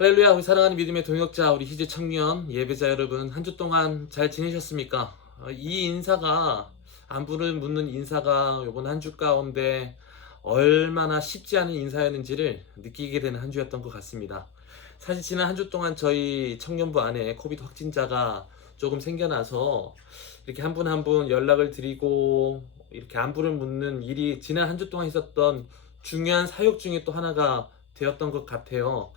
할렐루야. 우리 사랑하는 믿음의 동역자, 우리 희재 청년 예배자 여러분, 한 주 동안 잘 지내셨습니까? 이 인사가, 안부를 묻는 인사가 이번 한 주 가운데 얼마나 쉽지 않은 인사였는지를 느끼게 되는 한 주였던 것 같습니다. 사실 지난 한 주 동안 저희 청년부 안에 코비드 확진자가 조금 생겨나서 이렇게 한 분 한 분 연락을 드리고 이렇게 안부를 묻는 일이 지난 한 주 동안 있었던 중요한 사역 중에 또 하나가 되었던 것 같아요.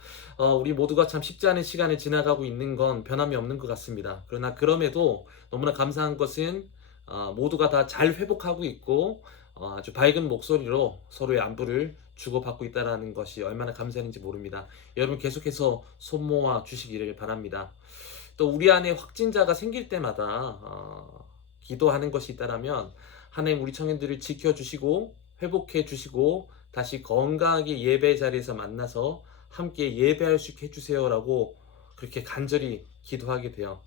우리 모두가 참 쉽지 않은 시간을 지나가고 있는 건 변함이 없는 것 같습니다. 그러나 그럼에도 너무나 감사한 것은 모두가 다 잘 회복하고 있고 아주 밝은 목소리로 서로의 안부를 주고받고 있다는 것이 얼마나 감사한지 모릅니다. 여러분 계속해서 손 모아 주시기를 바랍니다. 또 우리 안에 확진자가 생길 때마다 기도하는 것이 있다라면 하나님 우리 청년들을 지켜주시고 회복해 주시고 다시 건강하게 예배 자리에서 만나서 함께 예배할 수 있게 해주세요라고 그렇게 간절히 기도하게 돼요.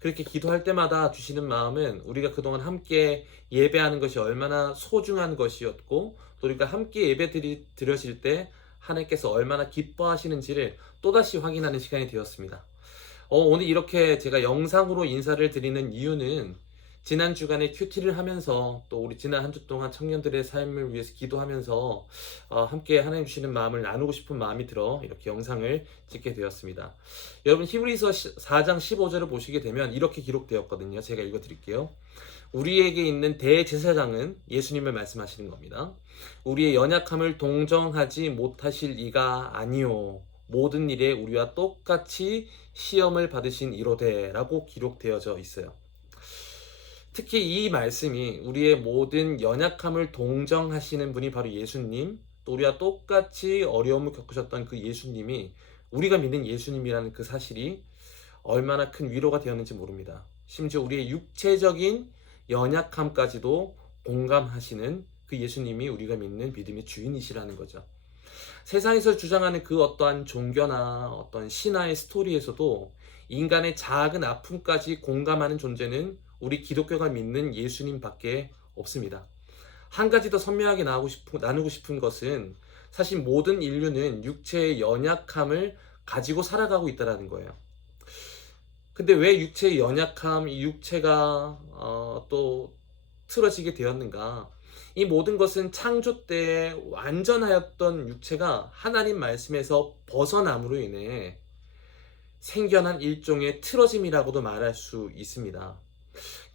그렇게 기도할 때마다 주시는 마음은 우리가 그동안 함께 예배하는 것이 얼마나 소중한 것이었고 또 우리가 함께 예배 드려질 때 하나님께서 얼마나 기뻐하시는지를 또다시 확인하는 시간이 되었습니다. 오늘 이렇게 제가 영상으로 인사를 드리는 이유는 지난 주간에 큐티를 하면서 또 우리 지난 한 주 동안 청년들의 삶을 위해서 기도하면서 함께 하나님 주시는 마음을 나누고 싶은 마음이 들어 이렇게 영상을 찍게 되었습니다. 여러분 히브리서 4장 15절을 보시게 되면 이렇게 기록되었거든요. 제가 읽어드릴게요. 우리에게 있는 대제사장은 예수님을 말씀하시는 겁니다. 우리의 연약함을 동정하지 못하실 이가 아니요 모든 일에 우리와 똑같이 시험을 받으신 이로되라고 기록되어져 있어요. 특히 이 말씀이 우리의 모든 연약함을 동정하시는 분이 바로 예수님, 또 우리와 똑같이 어려움을 겪으셨던 그 예수님이 우리가 믿는 예수님이라는 그 사실이 얼마나 큰 위로가 되었는지 모릅니다. 심지어 우리의 육체적인 연약함까지도 공감하시는 그 예수님이 우리가 믿는 믿음의 주인이시라는 거죠. 세상에서 주장하는 그 어떠한 종교나 어떤 신화의 스토리에서도 인간의 작은 아픔까지 공감하는 존재는 우리 기독교가 믿는 예수님밖에 없습니다. 한 가지 더 선명하게 나누고 싶은 것은 사실 모든 인류는 육체의 연약함을 가지고 살아가고 있다는 거예요. 근데 왜 육체의 연약함, 이 육체가 또 틀어지게 되었는가? 이 모든 것은 창조 때 완전하였던 육체가 하나님 말씀에서 벗어남으로 인해 생겨난 일종의 틀어짐이라고도 말할 수 있습니다.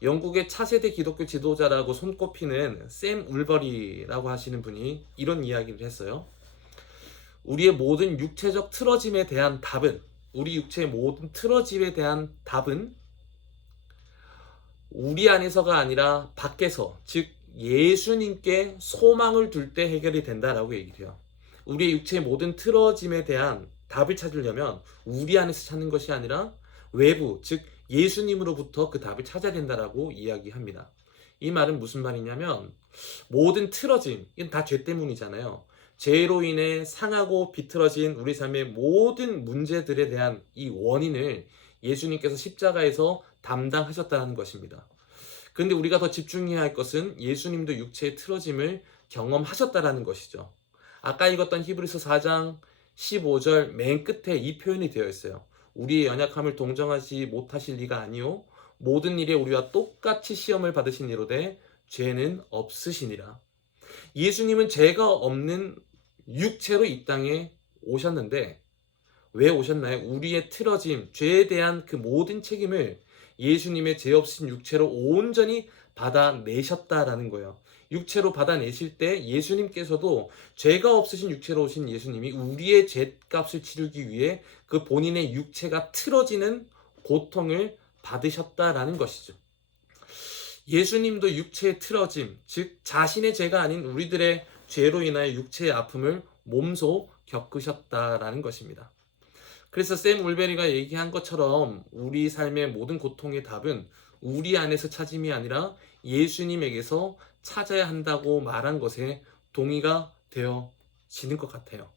영국의 차세대 기독교 지도자라고 손꼽히는 샘 울버리라고 하시는 분이 이런 이야기를 했어요. 우리의 모든 육체적 틀어짐에 대한 답은 우리 육체의 모든 틀어짐에 대한 답은 우리 안에서가 아니라 밖에서, 즉 예수님께 소망을 둘 때 해결이 된다라고 얘기를 해요. 우리의 육체의 모든 틀어짐에 대한 답을 찾으려면 우리 안에서 찾는 것이 아니라 외부, 즉 예수님으로부터 그 답을 찾아야 된다라고 이야기합니다. 이 말은 무슨 말이냐면 모든 틀어짐, 이건 다 죄 때문이잖아요. 죄로 인해 상하고 비틀어진 우리 삶의 모든 문제들에 대한 이 원인을 예수님께서 십자가에서 담당하셨다는 것입니다. 그런데 우리가 더 집중해야 할 것은 예수님도 육체의 틀어짐을 경험하셨다라는 것이죠. 아까 읽었던 히브리서 4장 15절 맨 끝에 이 표현이 되어 있어요. 우리의 연약함을 동정하지 못하실 리가 아니요 모든 일에 우리와 똑같이 시험을 받으신 이로되 죄는 없으시니라. 예수님은 죄가 없는 육체로 이 땅에 오셨는데 왜 오셨나요? 우리의 틀어짐, 죄에 대한 그 모든 책임을 예수님의 죄 없으신 육체로 온전히 받아내셨다라는 거예요. 육체로 받아내실 때 예수님께서도 죄가 없으신 육체로 오신 예수님이 우리의 죄값을 치르기 위해 그 본인의 육체가 틀어지는 고통을 받으셨다라는 것이죠. 예수님도 육체의 틀어짐, 즉 자신의 죄가 아닌 우리들의 죄로 인하여 육체의 아픔을 몸소 겪으셨다라는 것입니다. 그래서 샘 울베리가 얘기한 것처럼 우리 삶의 모든 고통의 답은 우리 안에서 찾음이 아니라 예수님에게서 찾아야 한다고 말한 것에 동의가 되어지는 것 같아요.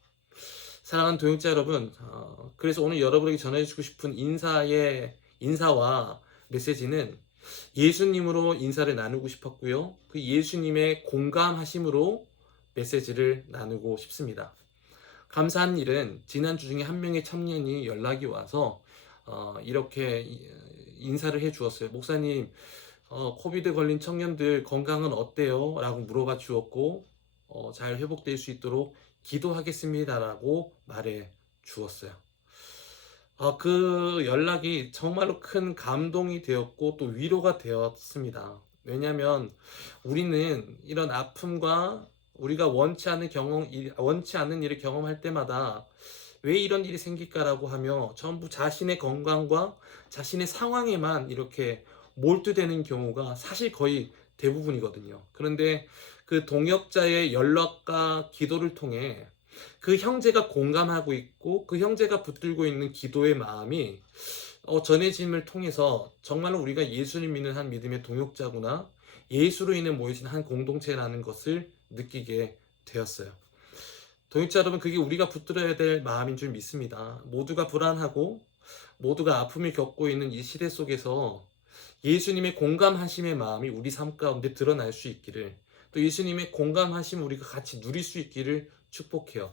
사랑하는 동역자 여러분, 그래서 오늘 여러분에게 전해주고 싶은 인사와 메시지는 예수님으로 인사를 나누고 싶었고요. 그 예수님의 공감하심으로 메시지를 나누고 싶습니다. 감사한 일은 지난주 중에 한 명의 청년이 연락이 와서 이렇게 인사를 해 주었어요. 목사님, 코비드 걸린 청년들 건강은 어때요? 라고 물어봐 주었고, 잘 회복될 수 있도록 기도하겠습니다라고 말해 주었어요. 그 연락이 정말로 큰 감동이 되었고 또 위로가 되었습니다. 왜냐하면 우리는 이런 아픔과 우리가 원치 않는 일을 경험할 때마다 왜 이런 일이 생길까라고 하며 전부 자신의 건강과 자신의 상황에만 이렇게 몰두되는 경우가 사실 거의 대부분이거든요. 그런데 그 동역자의 연락과 기도를 통해 그 형제가 공감하고 있고 그 형제가 붙들고 있는 기도의 마음이 전해짐을 통해서 정말로 우리가 예수를 믿는 한 믿음의 동역자구나, 예수로 인해 모여진 한 공동체라는 것을 느끼게 되었어요. 동역자 여러분, 그게 우리가 붙들어야 될 마음인 줄 믿습니다. 모두가 불안하고 모두가 아픔을 겪고 있는 이 시대 속에서 예수님의 공감하심의 마음이 우리 삶 가운데 드러날 수 있기를, 또 예수님의 공감하심 우리가 같이 누릴 수 있기를 축복해요.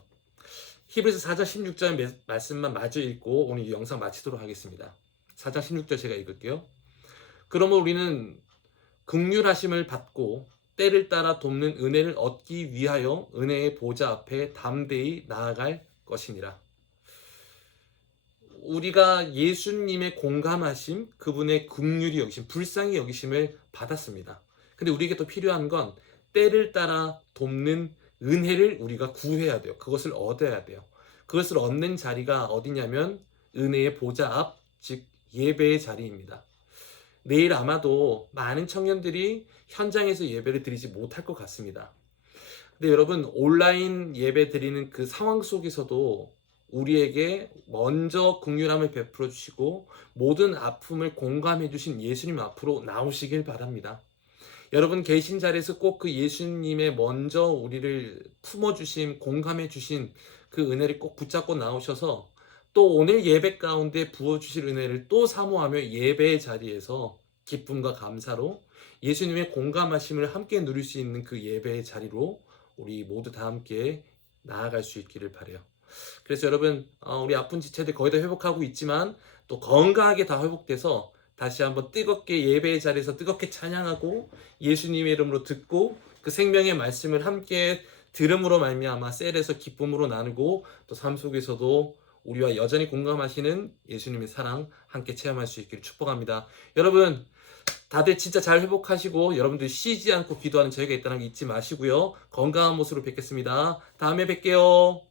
히브리서 4장 16절 말씀만 마저 읽고 오늘 이 영상 마치도록 하겠습니다. 4장 16절 제가 읽을게요. 그러면 우리는 긍휼하심을 받고 때를 따라 돕는 은혜를 얻기 위하여 은혜의 보좌 앞에 담대히 나아갈 것이니라. 우리가 예수님의 공감하심, 그분의 긍휼히 여기심, 불쌍히 여기심을 받았습니다. 근데 우리에게 또 필요한 건 때를 따라 돕는 은혜를 우리가 구해야 돼요. 그것을 얻어야 돼요. 그것을 얻는 자리가 어디냐면 은혜의 보좌 앞, 즉 예배의 자리입니다. 내일 아마도 많은 청년들이 현장에서 예배를 드리지 못할 것 같습니다. 근데 여러분, 온라인 예배 드리는 그 상황 속에서도 우리에게 먼저 긍휼함을 베풀어 주시고 모든 아픔을 공감해 주신 예수님 앞으로 나오시길 바랍니다. 여러분 계신 자리에서 꼭 그 예수님의 먼저 우리를 품어주심, 공감해주신 그 은혜를 꼭 붙잡고 나오셔서 또 오늘 예배 가운데 부어주실 은혜를 또 사모하며 예배의 자리에서 기쁨과 감사로 예수님의 공감하심을 함께 누릴 수 있는 그 예배의 자리로 우리 모두 다 함께 나아갈 수 있기를 바라요. 그래서 여러분, 우리 아픈 지체들 거의 다 회복하고 있지만 또 건강하게 다 회복돼서 다시 한번 뜨겁게 예배의 자리에서 뜨겁게 찬양하고 예수님의 이름으로 듣고 그 생명의 말씀을 함께 들음으로 말미암아 셀에서 기쁨으로 나누고 또 삶 속에서도 우리와 여전히 공감하시는 예수님의 사랑 함께 체험할 수 있기를 축복합니다. 여러분, 다들 진짜 잘 회복하시고 여러분들 쉬지 않고 기도하는 저희가 있다는 거 잊지 마시고요. 건강한 모습으로 뵙겠습니다. 다음에 뵐게요.